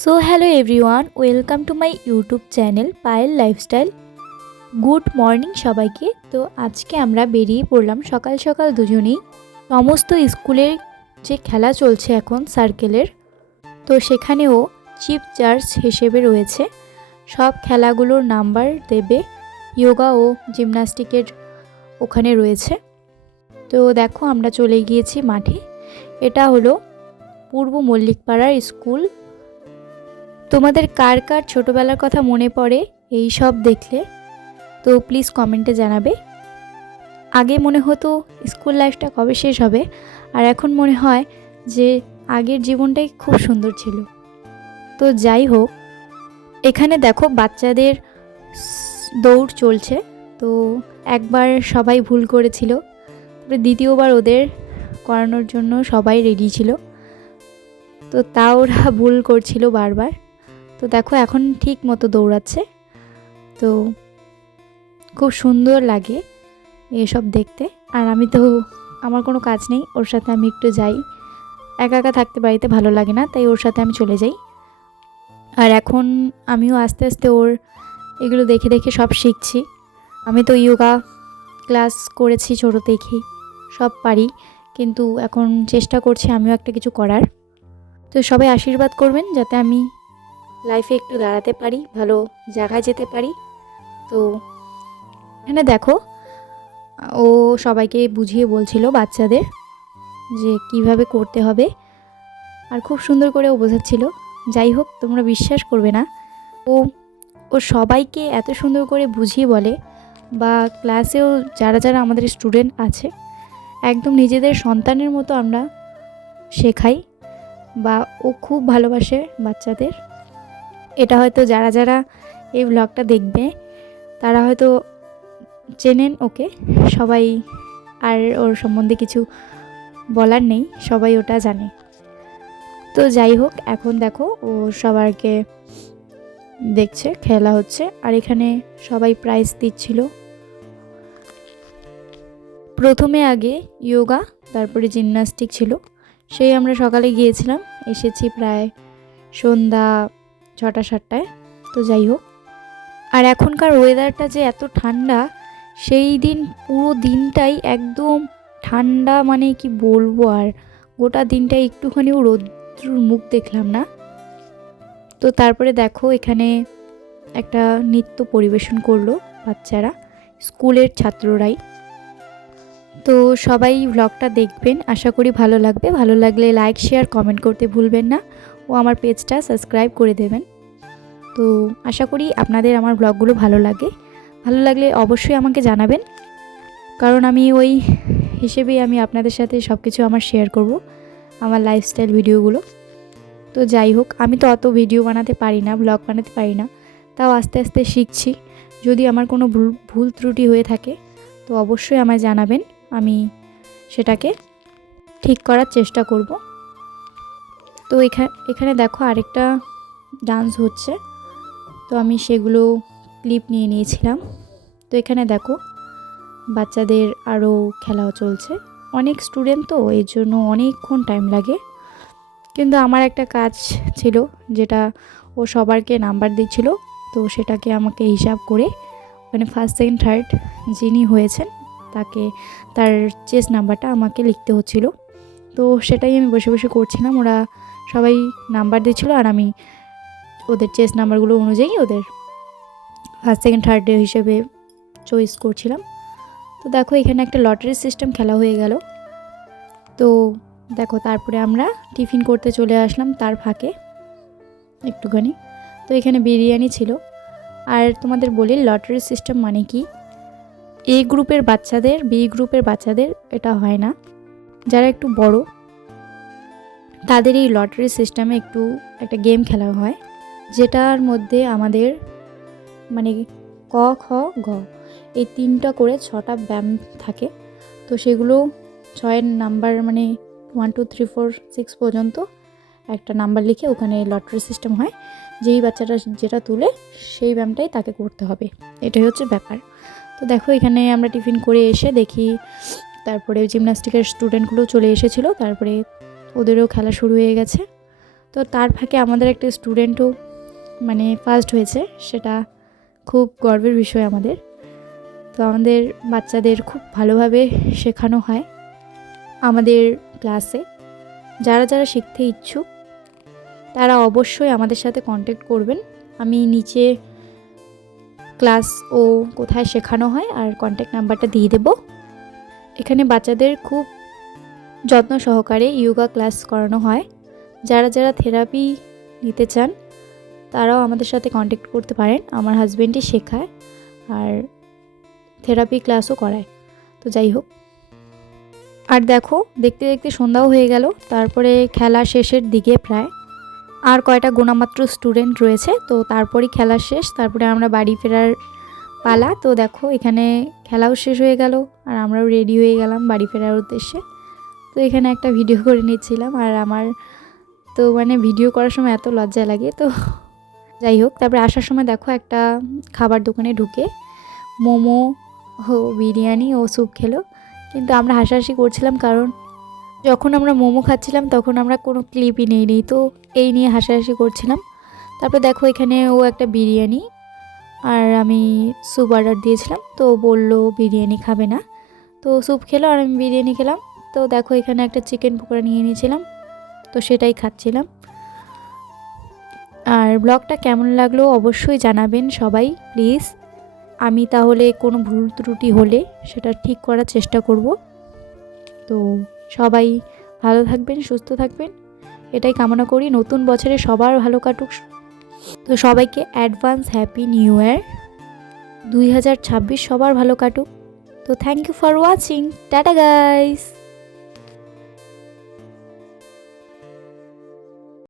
So hello everyone, welcome to my YouTube channel Payel lifestyle. Good morning সবাইকে। তো আজকে আমরা বেরিয়ে পড়লাম সকাল সকাল দুজনেই। সমস্ত স্কুলের যে খেলা চলছে এখন সার্কেলের, তো সেখানেও চিফ জাজ হিসেবে রয়েছে। সব খেলাগুলোর নাম্বার দেবে, যোগা ও জিমনাস্টিকের ওখানে রয়েছে। তো দেখো আমরা চলে গিয়েছি মাঠে। এটা হলো পূর্ব মল্লিকপাড়ার স্কুল। তোমাদের কার কার ছোটোবেলার কথা মনে পড়ে এই সব দেখলে? তো প্লিজ কমেন্টে জানাবে। আগে মনে হতো স্কুল লাইফটা কবে শেষ হবে, আর এখন মনে হয় যে আগের জীবনটাই খুব সুন্দর ছিল। তো যাই হোক, এখানে দেখো বাচ্চাদের দৌড় চলছে। তো একবার সবাই ভুল করেছিল, দ্বিতীয়বার ওদের করানোর জন্য সবাই রেডি ছিল। তো তাও ওরা ভুল করছিল বারবার। তো দেখো এখন ঠিক মতো দৌড়াচ্ছে। তো খুব সুন্দর লাগে এসব দেখতে। আর আমি তো, আমার কোনো কাজ নেই, ওর সাথে আমি একটু যাই। একা একা থাকতে বাড়িতে ভালো লাগে না, তাই ওর সাথে আমি চলে যাই। আর এখন আমিও আস্তে আস্তে ওর এগুলো দেখে দেখে সব শিখছি। আমি তো যোগা ক্লাস করেছি ছোটো থেকেই, সব পারি, কিন্তু এখন চেষ্টা করছি আমিও একটা কিছু করার। তো সবাই আশীর্বাদ করবেন যাতে আমি লাইফে একটু দাঁড়াতে পারি, ভালো জায়গায় যেতে পারি। তো এখানে দেখো ও সবাইকে বুঝিয়ে বলছিল বাচ্চাদের যে কিভাবে করতে হবে, আর খুব সুন্দর করে ও বোঝাচ্ছিল। যাই হোক, তোমরা বিশ্বাস করবে না, ও ও সবাইকে এত সুন্দর করে বুঝিয়ে বলে, বা ক্লাসেও যারা যারা আমাদের স্টুডেন্ট আছে একদম নিজেদের সন্তানের মতো আমরা শেখাই, বা ও খুব ভালোবাসে বাচ্চাদের। এটা হয়তো যারা যারা এই ব্লগটা দেখবে তারা হয়তো চেনেন ওকে সবাই, আর ওর সম্বন্ধে কিছু বলার নেই, সবাই ওটা জানে। তো যাই হোক, এখন দেখো ও সবাইকে দেখছে, খেলা হচ্ছে, আর এখানে সবাই প্রাইজ দিচ্ছিল। প্রথমে আগে যোগা, তারপরে জিমনাস্টিক ছিল। সেই আমরা সকালে গিয়েছিলাম, এসেছি প্রায় সন্ধ্যা 6-7টায়। তো যাই হোক, আর এখনকার ওয়েদারটা যে এত ঠান্ডা, সেই দিন পুরো দিনটাই একদম ঠান্ডা, মানে কি বলবো, আর গোটা দিনটাই একটুখানিও রৌদ্রুর মুখ দেখলাম না। তো তারপরে দেখো এখানে একটা নৃত্য পরিবেশন করলো বাচ্চারা, স্কুলের ছাত্ররাই। তো সবাই ব্লগটা দেখবেন, আশা করি ভালো লাগবে। ভালো লাগলে লাইক, শেয়ার, কমেন্ট করতে ভুলবেন না, ও আমার পেজটা সাবস্ক্রাইব করে দেবেন। তো আশা করি আপনাদের আমার ব্লগগুলো ভালো লাগলে অবশ্যই আমাকে জানাবেন, কারণ আমি ওই হিসেবেই আমি আপনাদের সাথে সব কিছু আমার শেয়ার করব, আমার লাইফস্টাইল ভিডিওগুলো। তো যাই হোক, আমি তো অত ভিডিও বানাতে পারি না, ব্লগ বানাতে পারি না, তাও আস্তে আস্তে শিখছি। যদি আমার কোনো ভুল ত্রুটি হয়ে থাকে তো অবশ্যই আমায় জানাবেন, আমি সেটাকে ঠিক করার চেষ্টা করব। তো এখানে দেখো আরেকটা ডান্স হচ্ছে, তো আমি সেগুলো ক্লিপ নিয়ে নিয়েছিলাম। তো এখানে দেখো বাচ্চাদের আরও খেলাও চলছে, অনেক স্টুডেন্ট তো এর জন্য অনেকক্ষণ টাইম লাগে। কিন্তু আমার একটা কাজ ছিল, যেটা ও সবারকে নাম্বার দিচ্ছিল, তো সেটাকে আমাকে হিসাব করে মানে ফার্স্ট সেকেন্ড থার্ড যিনি হয়েছেন তাকে তার চেস নাম্বারটা আমাকে লিখতে হচ্ছিল। তো সেটাই আমি বসে বসে করছিলাম, ওরা সবাই নাম্বার দিচ্ছিল, আর আমি ওদের চেস নাম্বারগুলো অনুযায়ী ওদের ফার্স্ট সেকেন্ড থার্ড হিসেবে চয়েস করছিলাম। তো দেখো এখানে একটা লটারি সিস্টেম খেলা হয়ে গেল। তো দেখো তারপরে আমরা টিফিন করতে চলে আসলাম তার ফাঁকে একটুখানি। তো এখানে বিরিয়ানি ছিল। আর তোমাদের বলি লটারি সিস্টেম মানে কি, এ গ্রুপের বাচ্চাদের, বি গ্রুপের বাচ্চাদের এটা হয় না, যারা একটু বড় তাদের এই লটারি সিস্টেমে একটা গেম খেলা হয়, যেটার মধ্যে আমাদের মানে ক, খ, গ এই 3টা করে 6টা ব্যায়াম থাকে। তো সেগুলো 6এর নাম্বার মানে 1 2 3 4 6 পর্যন্ত একটা নাম্বার লিখে ওখানে লটারি সিস্টেম হয়, যেই বাচ্চাটা যেটা তুলে সেই ব্যায়ামটাই তাকে করতে হবে, এটাই হচ্ছে ব্যাপার। তো দেখো এখানে আমরা টিফিন করে এসে দেখি তারপরে জিমনাস্টিকের স্টুডেন্টগুলো চলে এসেছিলো, তারপরে ওদেরও খেলা শুরু হয়ে গেছে। তো তার ফাঁকে আমাদের একটা স্টুডেন্টও মানে ফার্স্ট হয়েছে, সেটা খুব গর্বের বিষয় আমাদের। তো আমাদের বাচ্চাদের খুব ভালোভাবে শেখানো হয় আমাদের ক্লাসে। যারা যারা শিখতে ইচ্ছুক তারা অবশ্যই আমাদের সাথে কন্ট্যাক্ট করবেন। আমি নিচে ক্লাস ও কোথায় শেখানো হয় আর কন্ট্যাক্ট নাম্বারটা দিয়ে দেব। এখানে বাচ্চাদের খুব যত্ন সহকারে যোগা ক্লাস করানো হয়। যারা যারা থেরাপি নিতে চান তারাও আমাদের সাথে কন্ট্যাক্ট করতে পারেন। আমার হাজব্যান্ডই শেখায় আর থেরাপি ক্লাসও করায়। তো যাই হোক, আর দেখো দেখতে দেখতে সন্ধ্যাও হয়ে গেল। তারপরে খেলা শেষের দিকে প্রায় আর কয়টা গোনামাত্র স্টুডেন্ট রয়েছে, তো তারপরেই খেলা শেষ। তারপরে আমরা বাড়ি ফেরার পালা। তো দেখো এখানে খেলাও শেষ হয়ে গেল আর আমরাও রেডি হয়ে গেলাম বাড়ি ফেরার উদ্দেশ্যে। তো এখানে একটা ভিডিও করে নিচ্ছিলাম, আর আমার তো মানে ভিডিও করার সময় এত লজ্জা লাগে। তো যাই হোক, তারপরে আসার সময় দেখো একটা খাবার দোকানে ঢুকে মোমো ও বিরিয়ানি ও স্যুপ খেলো। কিন্তু আমরা হাসাহাসি করছিলাম, কারণ যখন আমরা মোমো খাচ্ছিলাম তখন আমরা কোনো ক্লিপই নেই, তো এই নিয়ে হাসাহাসি করছিলাম। তারপর দেখো এখানে ও একটা বিরিয়ানি আর আমি স্যুপ অর্ডার দিয়েছিলাম, তো বললো বিরিয়ানি খাবে না, তো স্যুপ খেলো আর আমি বিরিয়ানি খেলাম। তো দেখো এখানে একটা চিকেন পকোড়া নিয়ে নিয়েছিলাম, তো সেটাই খাচ্ছিলাম। আর ব্লগটা কেমন লাগলো অবশ্যই জানাবেন সবাই প্লিজ। আমি তাহলে কোনো ভুল ত্রুটি হলে সেটা ঠিক করার চেষ্টা করব। তো সবাই ভালো থাকবেন, সুস্থ থাকবেন, এটাই কামনা করি। নতুন বছরে সবার ভালো কাটুক। তো সবাইকে অ্যাডভান্স হ্যাপি নিউ ইয়ার 2026 সবার ভালো কাটুক। তো thank you for watching. Tata guys.